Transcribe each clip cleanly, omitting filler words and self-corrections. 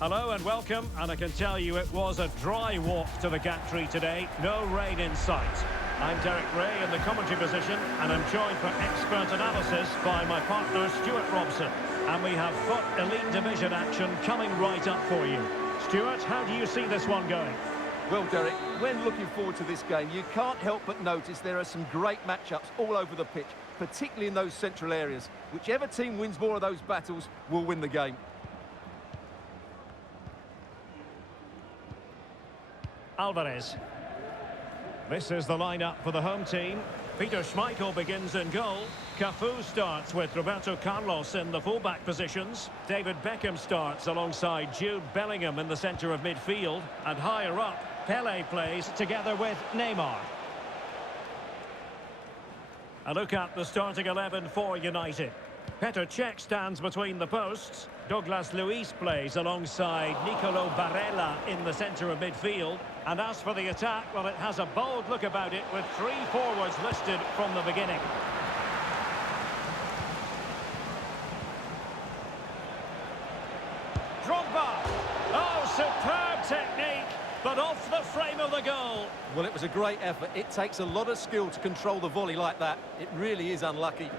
Hello and welcome, and I can tell you it was a dry walk to the gantry today, no rain in sight. I'm Derek Ray in the commentary position, and I'm joined for expert analysis by my partner Stuart Robson. And we have FUT Elite Division action coming right up for you. Stuart, how do you see this one going? Well, Derek, when looking forward to this game, you can't help but notice there are some great matchups all over the pitch, particularly in those central areas. Whichever team wins more of those battles will win the game. Alvarez. This is the lineup for the home team. Peter Schmeichel begins in goal. Cafu starts with Roberto Carlos in the fullback positions. David Beckham starts alongside Jude Bellingham in the centre of midfield. And higher up, Pele plays together with Neymar. A look at the starting 11 for United. Petr Cech stands between the posts. Douglas Luiz plays alongside Nicolo Barella in the centre of midfield. And as for the attack, well, it has a bold look about it with three forwards listed from the beginning. Drogba. Oh, superb technique, but off the frame of the goal. Well, it was a great effort. It takes a lot of skill to control the volley like that. It really is unlucky.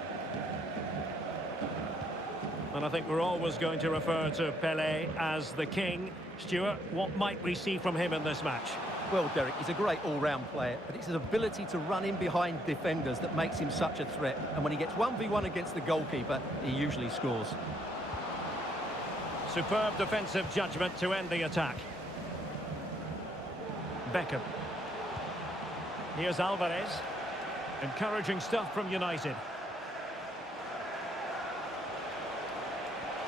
And I think we're always going to refer to Pelé as the king. Stuart, what might we see from him in this match? Well, Derek, he's a great all-round player, but it's his ability to run in behind defenders that makes him such a threat. And when he gets 1v1 against the goalkeeper, he usually scores. Superb defensive judgment to end the attack. Beckham. Here's Alvarez. Encouraging stuff from United.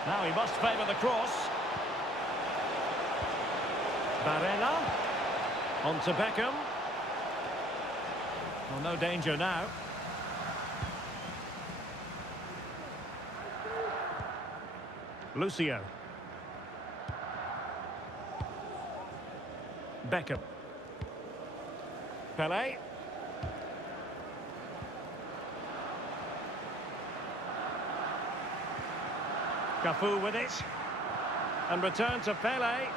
Now he must favour the cross. Barella. On to Beckham. Well, no danger now. Lucio. Beckham. Pelé. Cafu with it. And return to Pelé.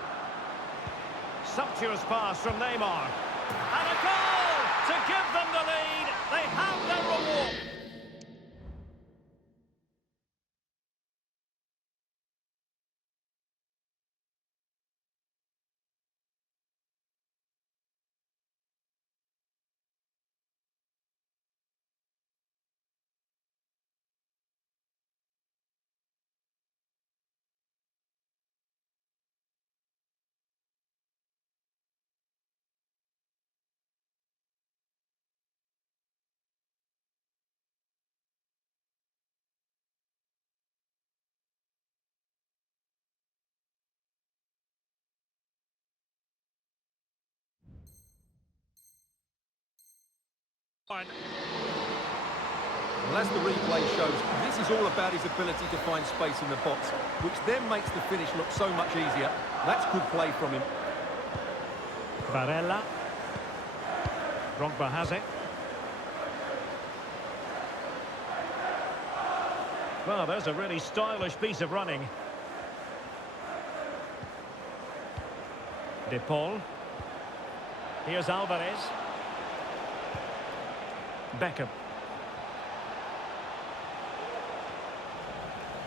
Sumptuous pass from Neymar. And a goal to give them the lead. They have their reward. Well, as the replay shows, this is all about his ability to find space in the box, which then makes the finish look so much easier. That's good play from him. Barella. Drogba has it. Well, there's a really stylish piece of running. De Paul. Here's Alvarez. Beckham.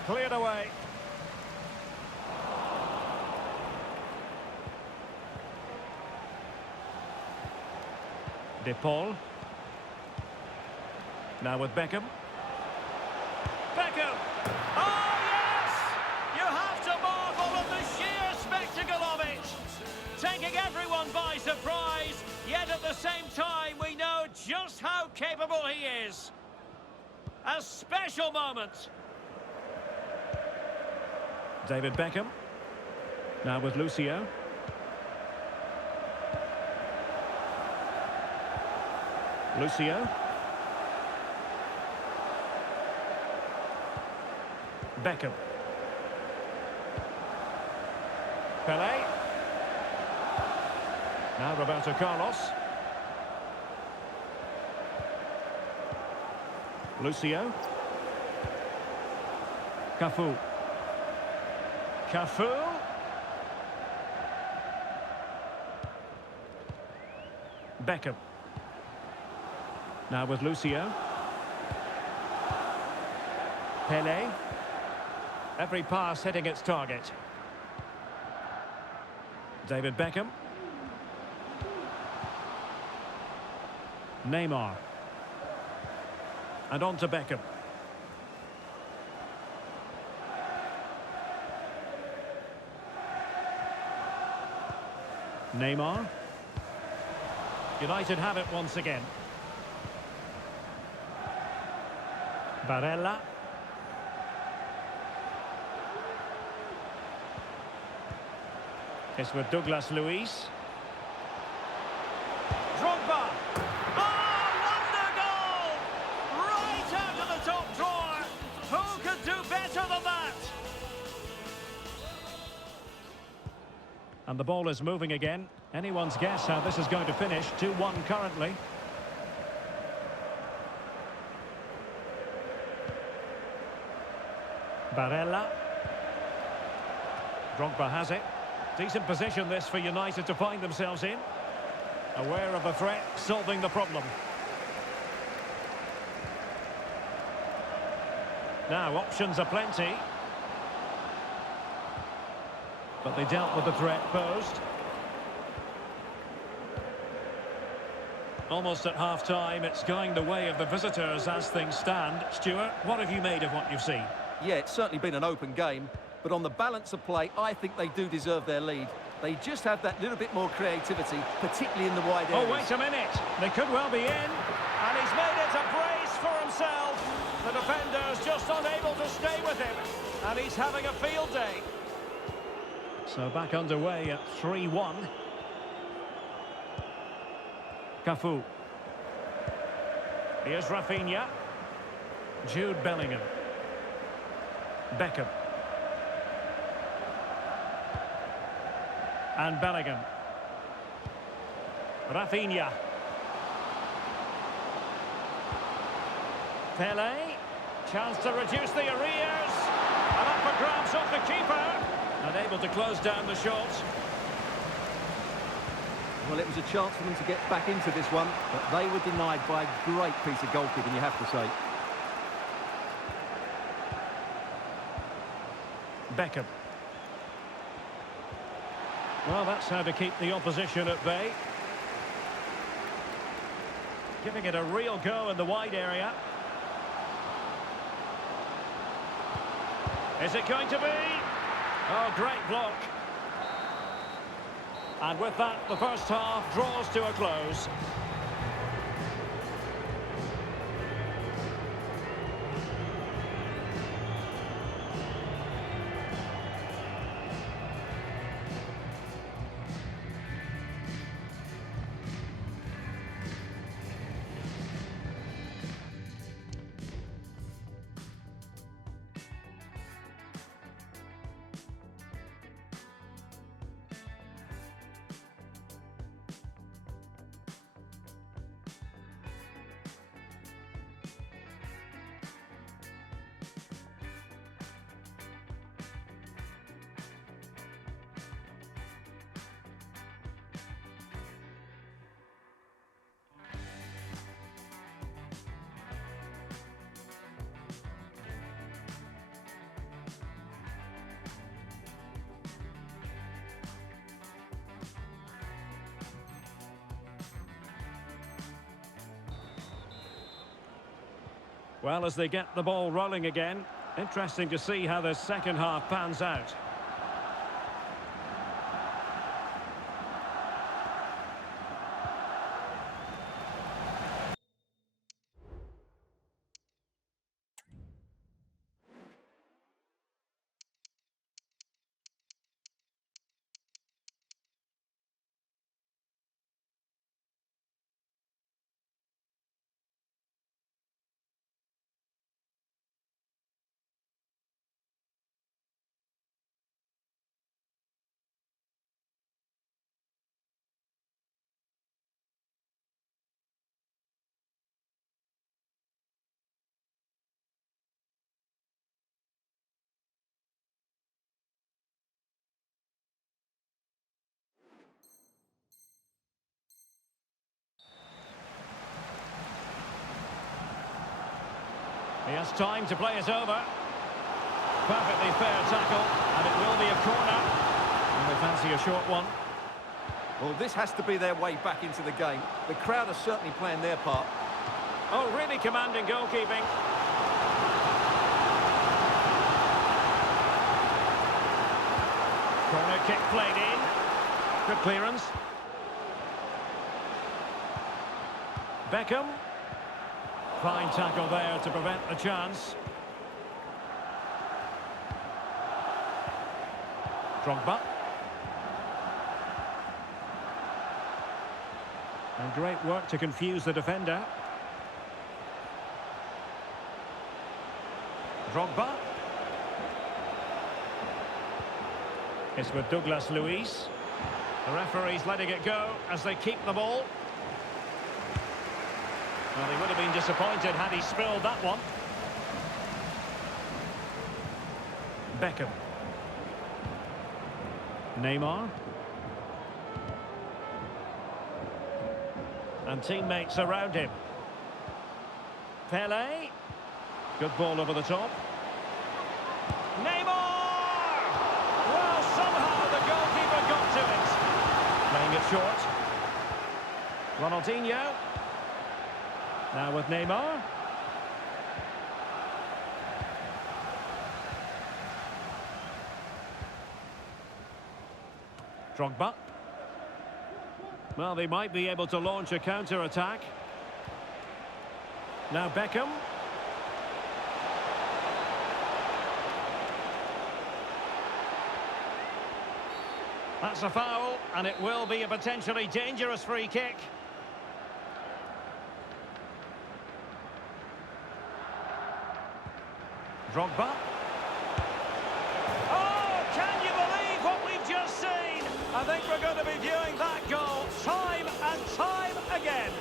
Cleared away. De Paul. Now with Beckham. Beckham! Oh, yes! You have to marvel at the sheer spectacle of it! Taking everyone by surprise, yet at the same time we know just how capable he is. A special moment. David Beckham. Now with Lucio. Lucio. Beckham. Pelé. Now Roberto Carlos. Lucio. Cafu. Cafu. Beckham. Now with Lucio. Pele. Every pass hitting its target. David Beckham. Neymar. And on to Beckham. Neymar. United have it once again. Barella. It's with Douglas Luiz. Drogba. Oh, wonder goal! Right out of the top drawer. Who could do better than that? And the ball is moving again. Anyone's guess how this is going to finish. 2-1 currently. Barella. Drogba has it. Decent position this for United to find themselves in. Aware of the threat, solving the problem. Now, options are plenty. But they dealt with the threat posed. Almost at half-time, it's going the way of the visitors as things stand. Stuart, what have you made of what you've seen? Yeah, it's certainly been an open game. But on the balance of play, I think they do deserve their lead. They just have that little bit more creativity, particularly in the wide areas. Oh, wait a minute. They could well be in. And he's made it a brace for himself. The defender's just unable to stay with him. And he's having a field day. So back underway at 3-1. Cafu. Here's Rafinha. Jude Bellingham. Beckham. And Bellingham. Rafinha. Pele. Chance to reduce the arrears. And up for grabs off the keeper. Unable to close down the shot. Well, it was a chance for them to get back into this one, but they were denied by a great piece of goalkeeping, you have to say. Beckham. Well, that's how to keep the opposition at bay. Giving it a real go in the wide area. Is it going to be? Oh, great block. And with that, the first half draws to a close. Well, as they get the ball rolling again, interesting to see how the second half pans out. has time to play it over. Perfectly fair tackle, and it will be a corner. And we fancy a short one. Well, this has to be their way back into the game. The crowd are certainly playing their part. Oh, really commanding goalkeeping. Corner kick played in. Good clearance. Beckham. Fine tackle there to prevent the chance. Drogba. And great work to confuse the defender. Drogba. It's with Douglas Luiz. The referee's letting it go as they keep the ball. Well, he would have been disappointed had he spilled that one. Beckham. Neymar. And teammates around him. Pele. Good ball over the top. Neymar! Well, somehow the goalkeeper got to it. Playing it short. Ronaldinho. Now with Neymar. Drogba. Well, they might be able to launch a counter-attack. Now Beckham. That's a foul, and it will be a potentially dangerous free kick. Drogba. Oh, can you believe what we've just seen? I think we're going to be viewing that goal time and time again.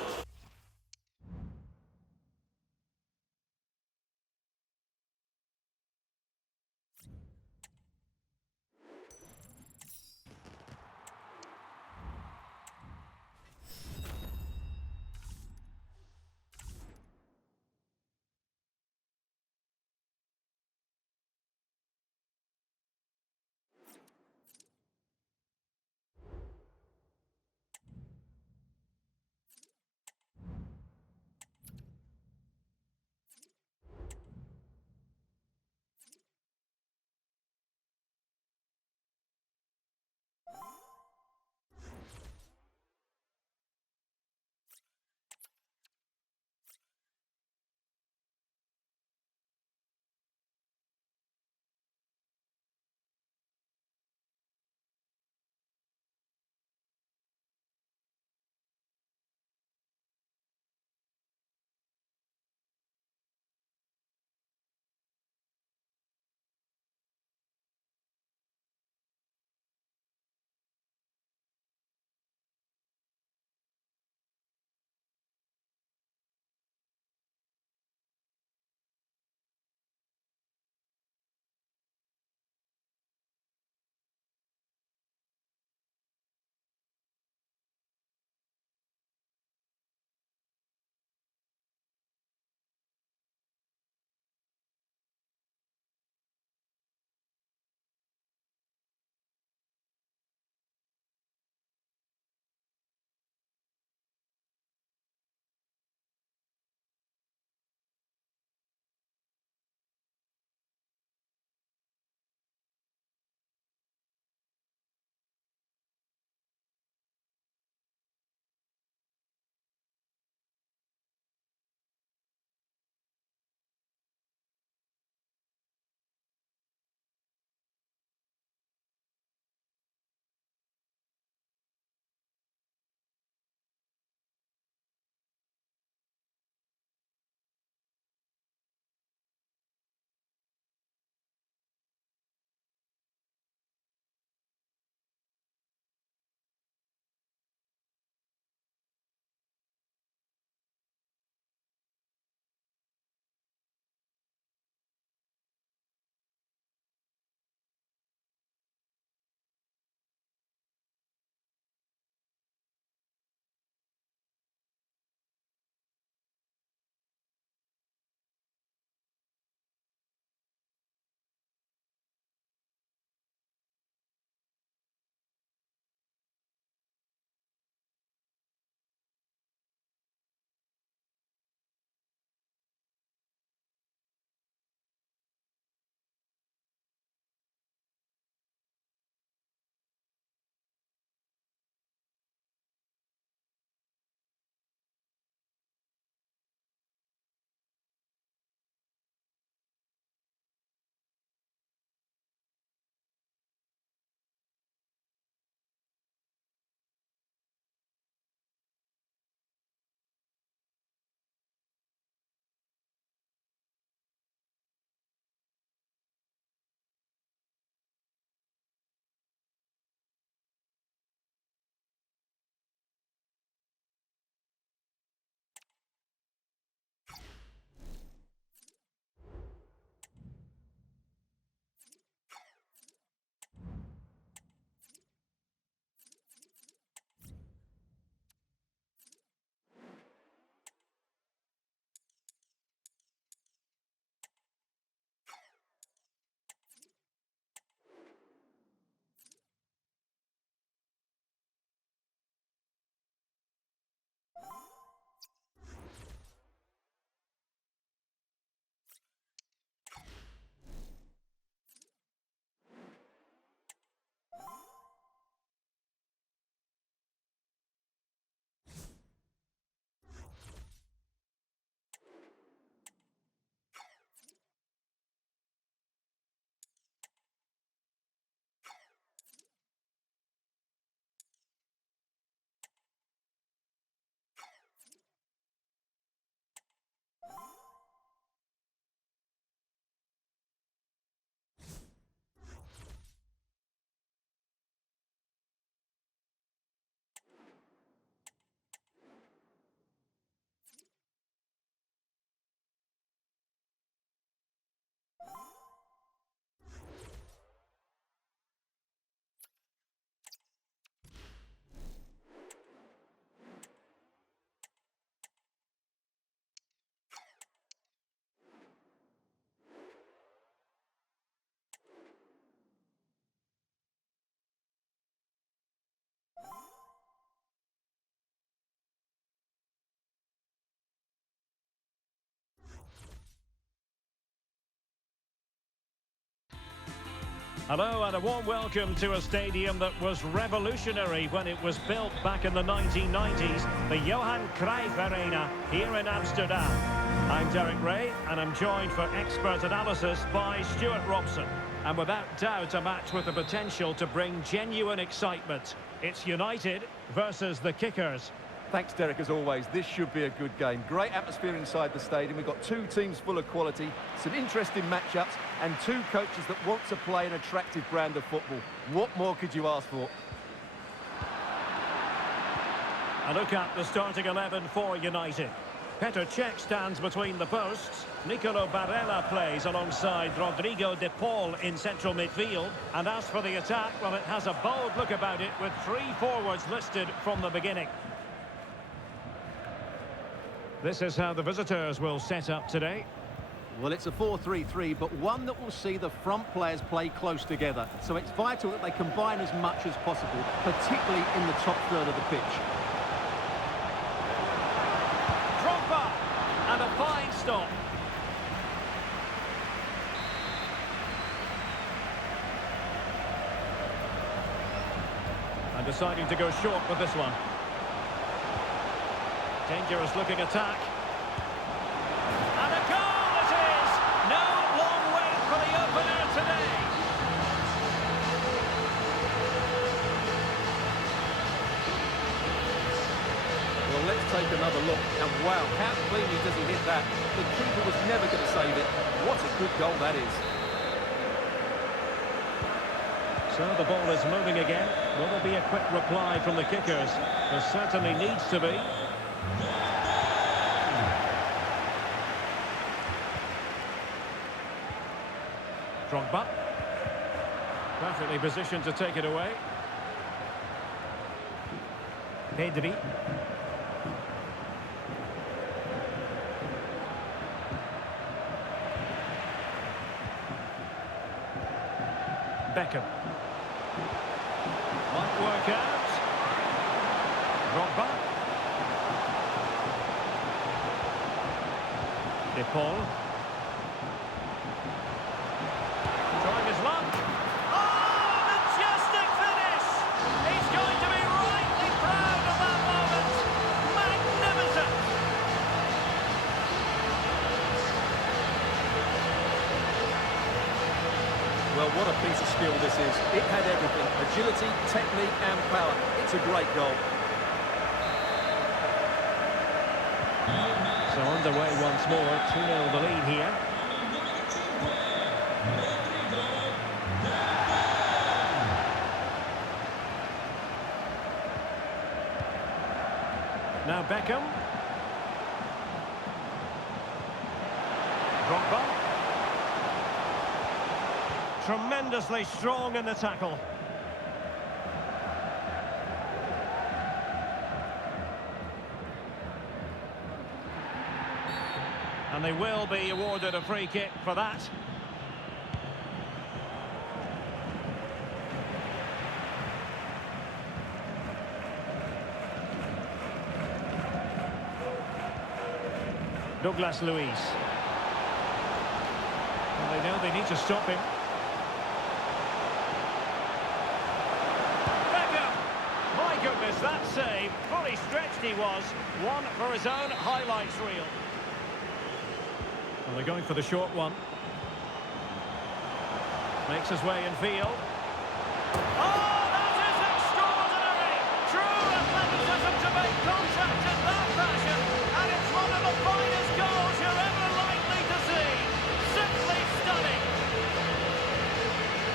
Hello and a warm welcome to a stadium that was revolutionary when it was built back in the 1990s, the Johan Cruyff Arena here in Amsterdam. I'm Derek Ray and I'm joined for expert analysis by Stuart Robson. And without doubt a match with the potential to bring genuine excitement. It's United versus the Kickers. Thanks, Derek, as always. This should be a good game. Great atmosphere inside the stadium. We've got two teams full of quality, some interesting matchups, and two coaches that want to play an attractive brand of football. What more could you ask for? A look at the starting 11 for United. Petr Cech stands between the posts. Nicolo Barella plays alongside Rodrigo de Paul in central midfield. And as for the attack, well, it has a bold look about it with three forwards listed from the beginning. This is how the visitors will set up today. Well, it's a 4-3-3, but one that will see the front players play close together. So it's vital that they combine as much as possible, particularly in the top third of the pitch. Drogba! And a fine stop. And deciding to go short with this one. Dangerous looking attack. And a goal it is! No long wait for the opener today. Well, let's take another look. And wow, how cleanly does he hit that? The keeper was never going to save it. What a good goal that is. So the ball is moving again. Will there be a quick reply from the Kickers? There certainly needs to be. Drogba. Perfectly positioned to take it away. Pedri. Beckham. Might work out. Drogba. De Paul. Trying his luck. Oh, majestic finish! He's going to be rightly proud of that moment. Magnificent! Well, what a piece of skill this is. It had everything. Agility, technique and power. It's a great goal. So underway once more, 2-0 the lead here. Now Beckham. Drogba. Tremendously strong in the tackle. And they will be awarded a free kick for that. Douglas Luiz. And they know they need to stop him. Beckham! My goodness, that save. Fully stretched he was. One for his own highlights reel. Well, they're going for the short one. Makes his way in field. Oh, that is extraordinary! True athleticism to make contact in that fashion. And it's one of the finest goals you're ever likely to see. Simply stunning.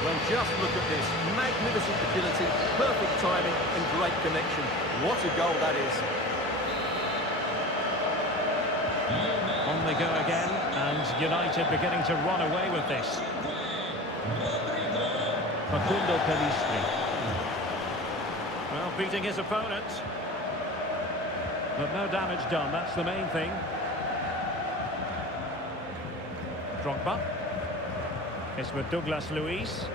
Well, just look at this. Magnificent agility, perfect timing and great connection. What a goal that is. On they go again, and United beginning to run away with this. Facundo Pelistri. Well, beating his opponent. But no damage done, that's the main thing. Drogba. It's with Douglas Luiz.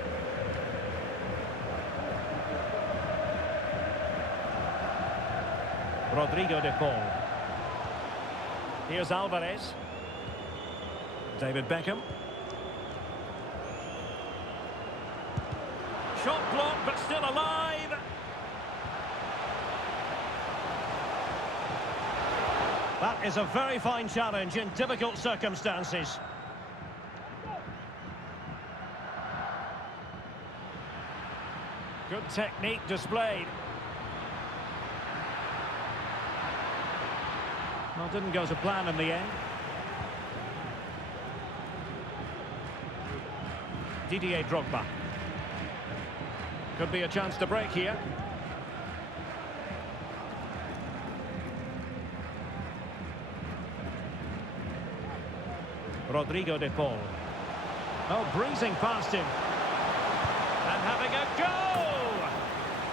Rodrigo de Paul. Here's Alvarez. David Beckham. shot blocked, but still alive. That is a very fine challenge in difficult circumstances. Good technique displayed. Well, didn't go to plan in the end. Didier Drogba. Could be a chance to break here. Rodrigo de Paul. Oh, breezing past him. And having a go!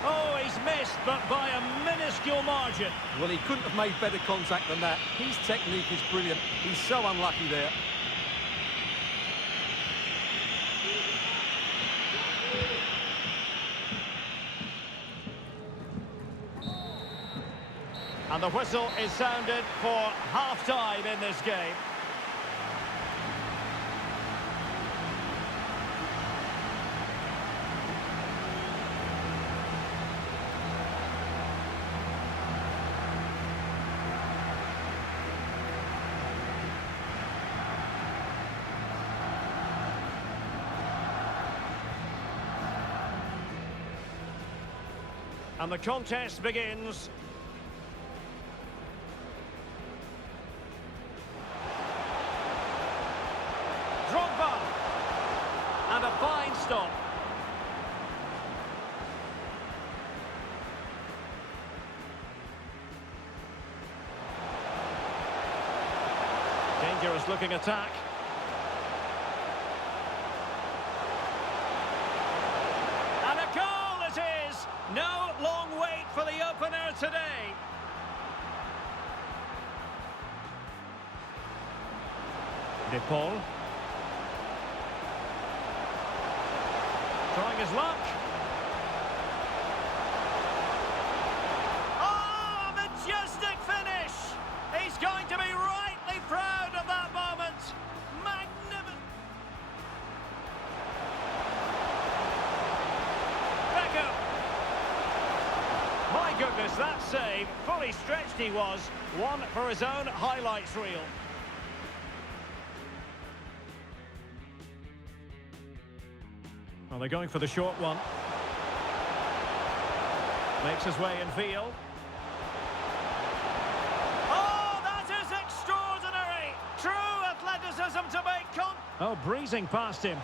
Oh, he's missed, but by a minuscule margin. Well, he couldn't have made better contact than that. His technique is brilliant. He's so unlucky there. And the whistle is sounded for half-time in this game. And the contest begins. Drogba. And a fine stop. Dangerous looking attack. And a goal it is! No long wait for the opener today. De Paul. Trying his luck. Oh, majestic finish! He's going to be rightly proud of that moment. Magnificent. Beckham. My goodness, that save. Fully stretched he was. One for his own highlights reel. Well, they're going for the short one. Makes his way in field. Oh, that is extraordinary! True athleticism to make Oh, breezing past him.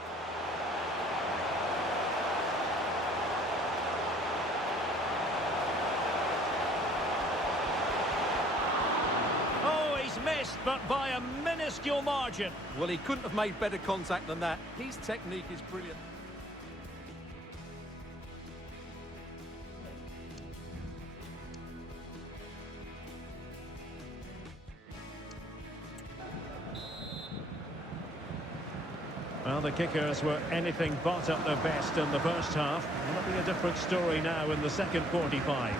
Oh, he's missed, but by a minuscule margin. Well, he couldn't have made better contact than that. His technique is brilliant. Well, the kickers were anything but at their best in the first half. It'll be a different story now in the second 45.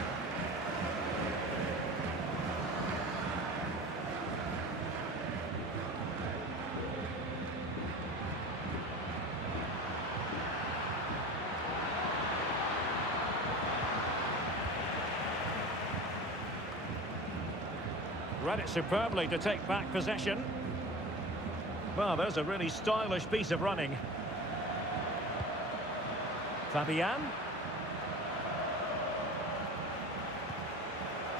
Read it superbly to take back possession. Well, there's a really stylish piece of running. Fabian.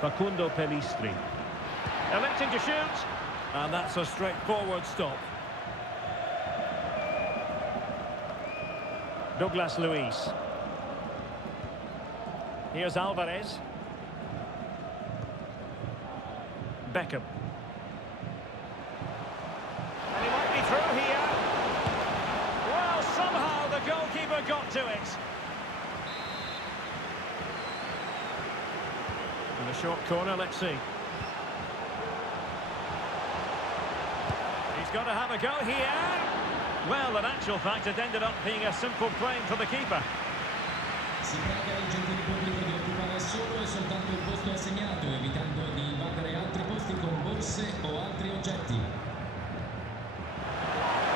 Facundo Pellistri. Electing to shoot. And that's a straightforward stop. Douglas Luiz. Here's Alvarez. Beckham. And he might be through here. Well, somehow the goalkeeper got to it. In the short corner, let's see. He's got to have a go here. Well, in actual fact, it ended up being a simple claim for the keeper. Si prega il gentile pubblico di occupare solo e soltanto il posto assegnato, evitando di invadere altri posti con borse o altri oggetti.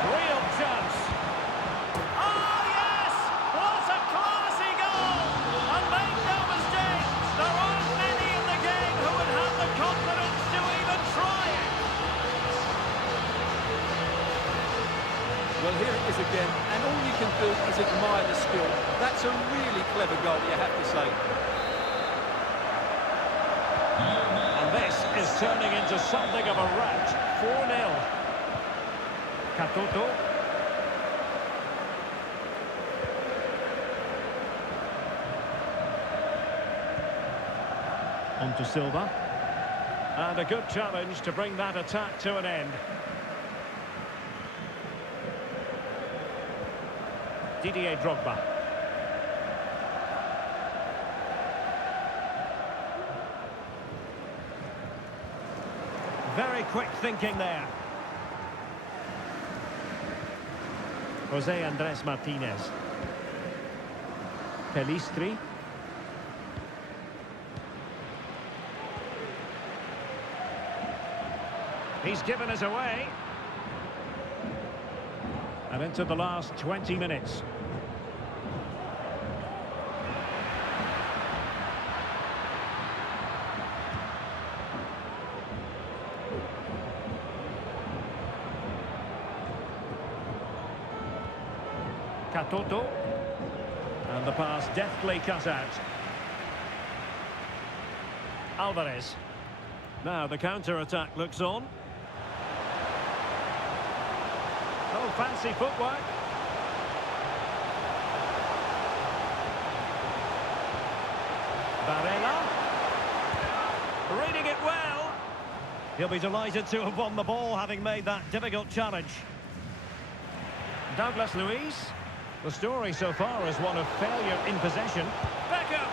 Real chance. Oh, yes! What a classy is again, and all you can do is admire the skill. That's a really clever goal, you have to say. And this is turning into something of a rout. 4-0. Katoto. On to Silva. And a good challenge to bring that attack to an end. Didier Drogba. Very quick thinking there. Jose Andres Martinez. Pelistri. He's given us away. And into the last 20 minutes. Katoto. And the pass deftly cut out. Alvarez. Now the counter-attack looks on. Oh, fancy footwork. Barella. Reading it well. He'll be delighted to have won the ball, having made that difficult challenge. Douglas Luiz. The story so far is one of failure in possession. Beckham!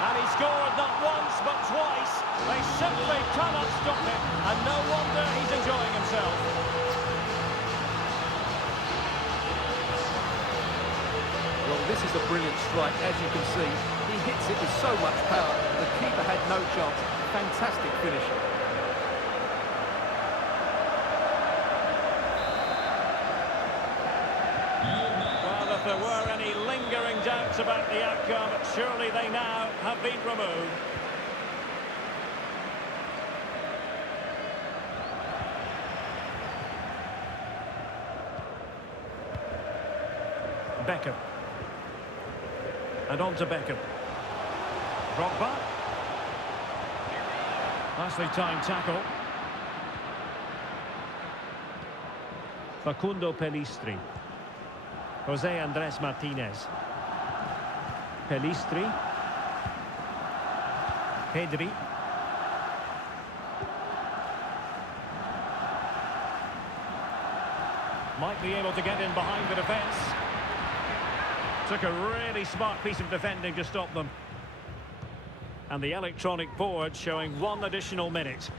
And he scored not once but twice. They simply cannot stop him, and no wonder he's enjoying himself. Well, this is a brilliant strike, as you can see. He hits it with so much power. The keeper had no chance. Fantastic finish. Well, if there were any lingering doubts about the outcome, surely they now have been removed. Beckham. And on to Beckham. Drogba. Nicely timed tackle. Facundo Pelistri. Jose Andres Martinez. Pelistri. Pedri. Might be able to get in behind the defence. Took a really smart piece of defending to stop them. And the electronic board showing 1 additional minute.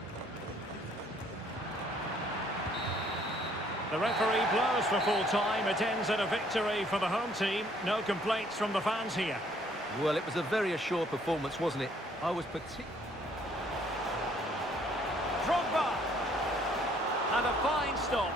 The referee blows for full time. It ends in a victory for the home team. No complaints from the fans here. Well, it was a very assured performance, wasn't it? I was particularly... Drogba! And a fine stop.